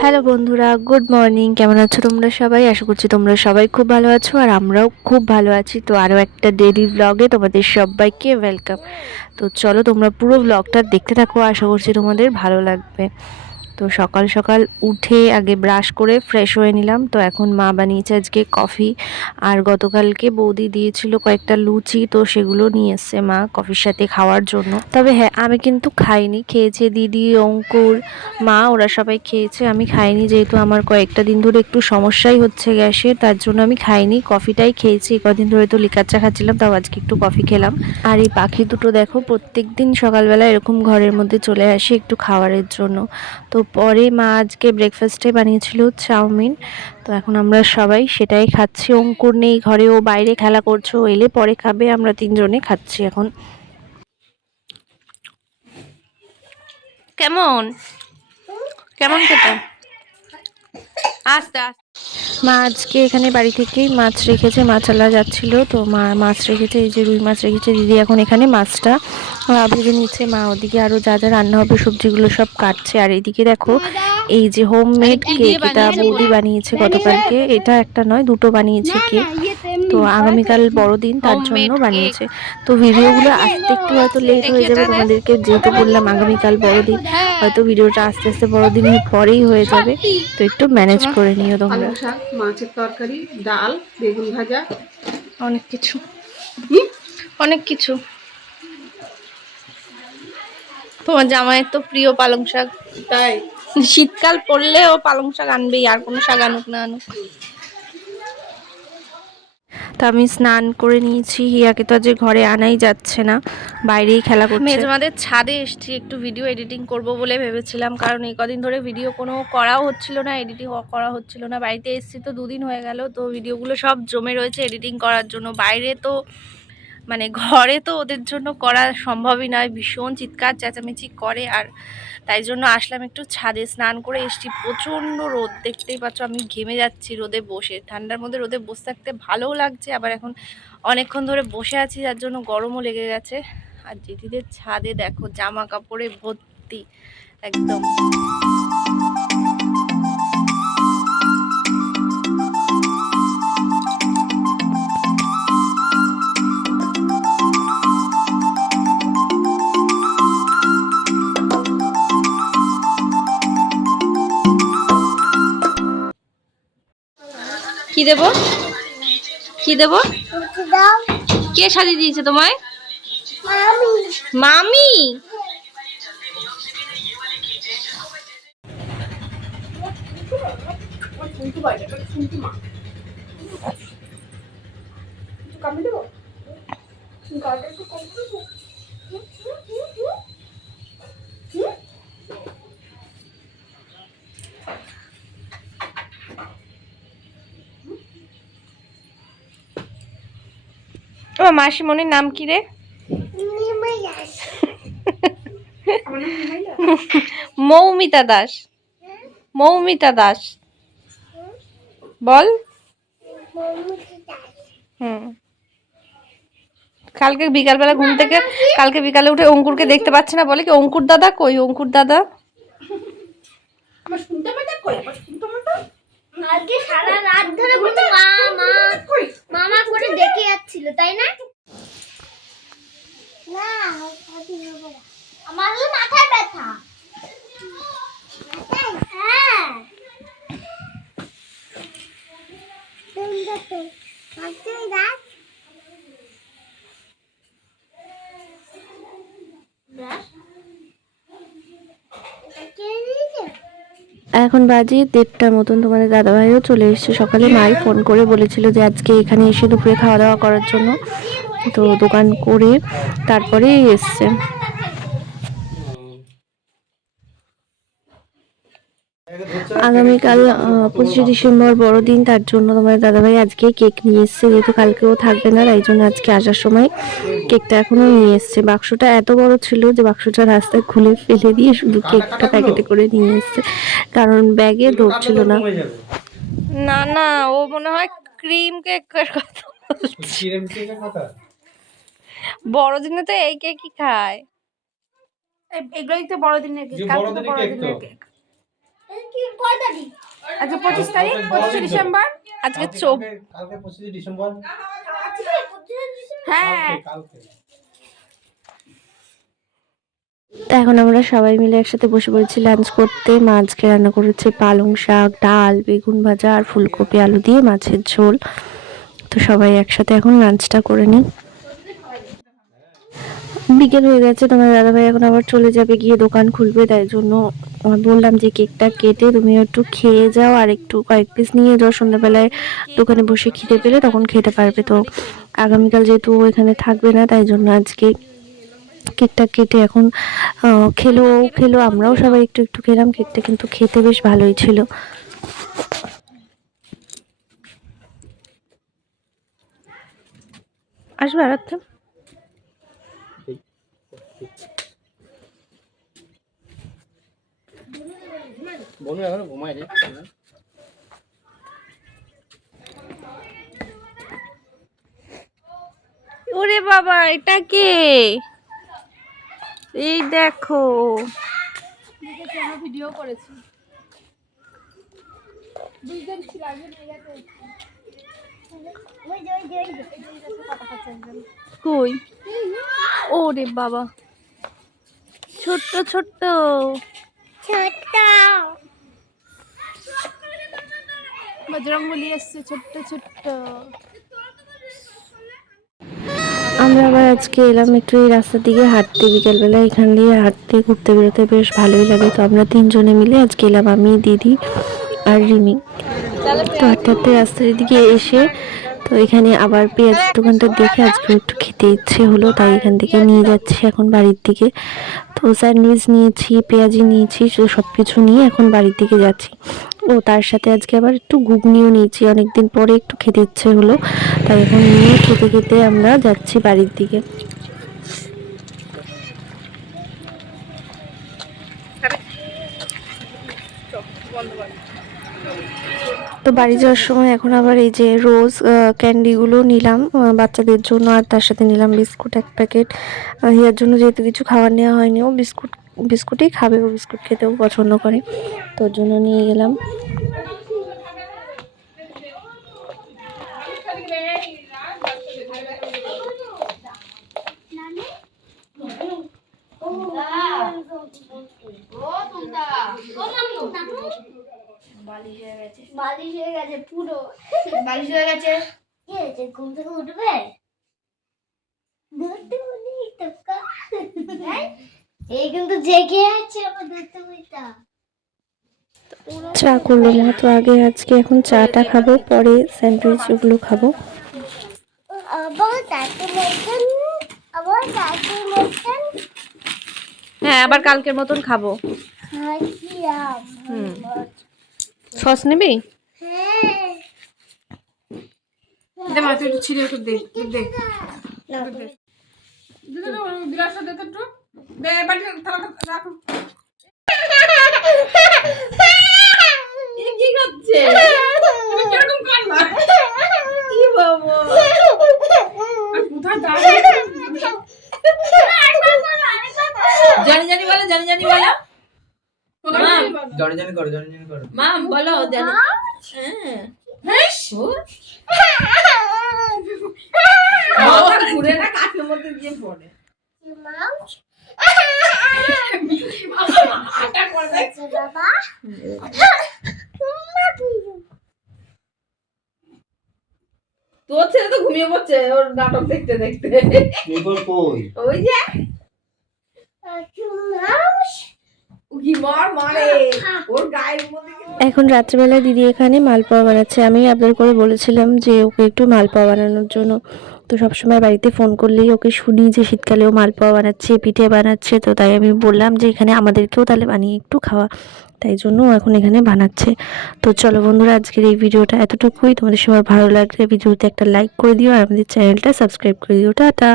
Hello বন্ধুরা, good morning. কেমন আছো তোমরা সবাই? আশা করছি তোমরা সবাই খুব ভালো আছো, আর আমরাও খুব ভালো আছি। তো আরও একটা ডেইলি ব্লগে তোমাদের সবাইকে ওয়েলকাম। তো চলো তোমরা পুরো ব্লগটা দেখতে থাকো, আশা করছি তোমাদের ভালো লাগবে। তো সকাল সকাল উঠে আগে ব্রাশ করে ফ্রেশ হয়ে নিলাম। তো এখন মা বানিয়েছে আজকে কফি, আর গতকালকে বৌদি দিয়েছিল কয়েকটা লুচি, তো সেগুলো নিয়ে এসছে মা কফির সাথে খাওয়ার জন্য। তবে হ্যাঁ, আমি কিন্তু খাইনি, খেয়েছে দিদি, অঙ্কুর, মা, ওরা সবাই খেয়েছে, আমি খাইনি। যেহেতু আমার কয়েকটা দিন ধরে একটু সমস্যাই হচ্ছে গ্যাসের, তার জন্য আমি খাইনি, কফিটাই খেয়েছি। কদিন ধরে তো লিকার চা খাচ্ছিলাম, তাও আজকে একটু কফি খেলাম। আর এই পাখি দুটো দেখো, প্রত্যেক দিন সকালবেলা এরকম ঘরের মধ্যে চলে আসে একটু খাবারের জন্য। তো পরে মা আজকে ব্রেকফাস্টে বানিয়েছিল চাউমিন, তো এখন আমরা সবাই সেটাই খাচ্ছি। অঙ্কুর নেই ঘরে, ও বাইরে খেলা করছে, ও এলে পরে খাবে, আমরা তিনজনে খাচ্ছি এখন। কেমন কেমন খেতে? আস্তে আস্তে। মা আজকে এখানে বাড়ি থেকেই মাছ রেখেছে, মাছালা যাচ্ছিল, তো মা মাছ রেখেছে, এই যে রুই মাছ রেখেছে। দিদি এখন এখানে মাছটা ভেজে নিচ্ছে, মা ওদিকে আরও যা যা রান্না হবে সবজিগুলো সব কাটছে। আর এইদিকে দেখো, এই যে হোমমেড কেক, এটা বৌদি বানিয়েছে গতকালকে। এটা একটা নয়, দুটো বানিয়েছে কেক। তো আগামীকাল বড়দিন, তার জন্য বানিয়েছে। তো ভিডিওগুলো আসতে একটু হয়তো লেট হয়ে যাবে তোমাদেরকে, যেহেতু বললাম আগামীকাল বড়দিন, হয়তো ভিডিওটা আস্তে আস্তে বড়দিনের পরেই হয়ে যাবে, তো একটু ম্যানেজ করে নিও তোমরা। পালং শাক, মাছের তরকারি, ডাল, বেগুন ভাজা, অনেক কিছু, অনেক কিছু। তোমার জামাইয়ের তো প্রিয় পালং শাক, তাই শীতকাল পড়লে ও পালং শাক আনবেই, আর কোনো শাক আনুক না আনুক। তো আমি স্নান করে নিয়েছি, হিয়াকে তো আজ ঘরে আনাই যাচ্ছে না, বাইরেই খেলা করছে। মেজমাদের ছাদে এসেছি, একটু ভিডিও এডিটিং করব বলে ভেবেছিলাম, কারণ এই কদিন ধরে ভিডিও কোনো করাও হচ্ছিল না, এডিটিং করা হচ্ছিল না। বাড়িতে এসেছি তো 2 দিন হয়ে গেল, তো ভিডিওগুলো সব জমে রয়েছে এডিটিং করার জন্য। বাইরে তো মানে ঘরে তো ওদের জন্য করা সম্ভবই নয়, ভীষণ চিৎকার চেঁচামেচি করে। আর তাই জন্য আসলাম একটু ছাদে, স্নান করে এসেছি। প্রচণ্ড রোদ, দেখতেই পাচ্ছ, আমি ঘেমে যাচ্ছি রোদে বসে। ঠান্ডার মধ্যে রোদে বসে থাকতে ভালোও লাগছে, আবার এখন অনেকক্ষণ ধরে বসে আছি, যার জন্য গরমও লেগে গেছে। আর জেঠিদের ছাদে দেখো জামা কাপড়ে ভর্তি একদম। কি দেব, কি দেব? কে সাজিয়ে দিয়েছে তোমায়? মামি। ও মাসিমণির নাম কি রে? মৌমিতা দাস। মৌমিতা দাস বল। হুম। কালকে বিকালবেলা ঘুম থেকে, কালকে বিকালে উঠে অঙ্কুরকে দেখতে পাচ্ছে না, বলে কি অঙ্কুর দাদা কই, অঙ্কুর দাদা। আজকে সারা রাত ধরে মা মা মামা করে দেখে যাচ্ছিল, তাই না? না, আমার হলো মাথায় ব্যথা। হ্যাঁ, এখন বাজে 1:30টার মতন, তোমাদের দাদাভাইও চলে এসেছে। সকালে মাই ফোন করে বলেছিল যে আজকে এখানে এসে দুপুরে খাওয়া দাওয়া করার জন্য, তো দোকান করে তারপরেই এসছে। আগামীকাল 25শে ডিসেম্বর বড়দিন, তার জন্য তোমার দাদাভাই আজকে কেক নিয়ে এসছে, যেহেতু কালকেও থাকবে না, তাই জন্য আজকে আসার সময় কেকটা এখনো নিয়ে এসছে। বাক্সটা এত বড় ছিল যে বাক্সটা রাস্তায় খুলে ফেলে দিয়ে শুধু কেকটা প্যাকেটে করে নিয়ে এসছে, কারণ ব্যাগে ধরছিল না। না না, ও মনে হয় ক্রিম কেকের কথা বলছে। বড়দিনে তো এই কেকই খায়। এগুলোই তো বড়দিনের কেক, কালকে তো বড়দিনের কেক। কি কয় তারিখ? আজকে 25 তারিখ, 25 ডিসেম্বর। আজকে কালকে 25 ডিসেম্বর। আজকে 25 ডিসেম্বর। হ্যাঁ, কালকে তো এখন আমরা সবাই মিলে একসাথে বসে পড়েছি লাঞ্চ করতে। মা আজকে রান্না করেছে পালং শাক, ডাল, বেগুন ভাজা আর ফুলকপি আলু দিয়ে মাছের ঝোল। তো সবাই একসাথে এখন লাঞ্চটা করে নিই। বিকেল হয়ে গেছে, তোমার দাদাভাই এখন আবার চলে যাবে, গিয়ে দোকান খুলবে। তাই জন্য আমি বললাম যে কেকটা কেটে তুমি একটু খেয়ে যাও আর একটু কয়েক পিস নিয়ে যাও, সন্ধ্যাবেলায় দোকানে বসে খিদে পেলে তখন খেতে পারবে। তো আগামীকাল যেহেতু ও এখানে থাকবে না, তাই জন্য আজকে কেকটা কেটে এখন খেলো আমরাও সবাই একটু একটু খেলাম। কেকটা কিন্তু খেতে বেশ ভালোই ছিল। আসবে আর একটা? বনু এখন ঘুমায় রে। ওরে বাবা, এটা কে? এই দেখো, ভিডিও করেছি। কই? ওরে বাবা, ছোট্ট ছোট্ট। ছোট্ট। বজরংবলী এসছে, ছোট্ট ছোট্ট। আমরা আবার আজকে এলাম একটু এই রাস্তার দিকে হাঁটতে, বিকেলবেলা এখান দিয়ে হাঁটতে ঘুরতে বেরোতে বেশ ভালোই লাগে। তো আমরা তিনজনে মিলে আজকে এলাম, আমি, দিদি আর রিমি। তো হাঁটতে হাঁটতে রাস্তার দিকে এসে তো এখানে আবার পেঁয়াজের দোকানটা দেখে আজকে একটু খেতে ইচ্ছে হলো, তাই এখান থেকে নিয়ে যাচ্ছি এখন বাড়ির দিকে। তো স্যান্ডউইচ নিয়েছি, পেঁয়াজি নিয়েছি, সব কিছু নিয়ে এখন বাড়ির দিকে যাচ্ছি। ও তার সাথে আজকে আবার একটু ঘুগনিও নিয়েছি, অনেকদিন পরে একটু খেতে ইচ্ছে হলো, তাই এখন নিয়ে খেতে খেতে আমরা যাচ্ছি বাড়ির দিকে। তো বাড়ি যাওয়ার সময় এখন আবার এই যে রোজ ক্যান্ডিগুলো নিলাম বাচ্চাদের জন্য, আর তার সাথে নিলাম বিস্কুট এক প্যাকেট। হিয়ার জন্য যেহেতু কিছু খাবার নেওয়া হয়নি, ও বিস্কুটই খাবে, ও বিস্কুট খেতেও পছন্দ করে, তোর জন্য নিয়ে গেলাম। বালিশ হয়ে গেছে পুরো। বালিশ হয়ে গেছে। কি হয়েছে, ঘুম থেকে উঠবে? ধরতে বলি টাকা। এই কিন্তু জেগে আছে, আবার ধরতে বইটা। চা করলো মা, তো আগে আজকে এখন চাটা খাবো, পরে স্যান্ডউইচ ওগুলো খাবো। আবার তাতে মতন, আবার তাতে মতন হ্যাঁ, আবার কালকের মতন খাবো। খাইলাম। সস নিবি? হ্যাঁ। দে মা, তুই একটু ছিঁড়ে একটু দে, দে না, গ্লাসটা দে তো একটু দে, বাটি থালাটা রাখো। কি করছে? তুমি কিরকম কান্না? কি বাবা, কোথায় যাবে? জানি জানি বলো, জানি জানি বলো। কোথায় মা, যাবে? জানি জানি করো। মা বলো, জানি। হ্যাঁ, মাথা ঘুরে না কাঠের মধ্যে গিয়ে পড়ে। বাবা তোর ছেলে তো ঘুমিয়ে পড়ছে ওর নাটক দেখতে দেখতে। এবার কই? ওই যে উকি মারে ওর গায়ের মধ্যে। এখন রাত্রেবেলা দিদি এখানে মালপোয়া বানাচ্ছে। আমি আবদার করে বলেছিলাম যে ওকে একটু মালপোয়া বানানোর জন্য। তো সবসময় বাড়িতে ফোন করলেই ওকে শুনি যে শীতকালেও মালপোয়া বানাচ্ছে, পিঠে বানাচ্ছে। তো তাই আমি বললাম যে এখানে আমাদেরকেও তাহলে বানিয়ে একটু খাওয়া, তাই জন্য ও এখন এখানে বানাচ্ছে। তো চলো বন্ধুরা, আজকের এই ভিডিওটা এতটুকুই। তোমাদের সবার ভালো লাগলে ভিডিওতে একটা লাইক করে দিও আর আমাদের চ্যানেলটা সাবস্ক্রাইব করে দিও। টাটা।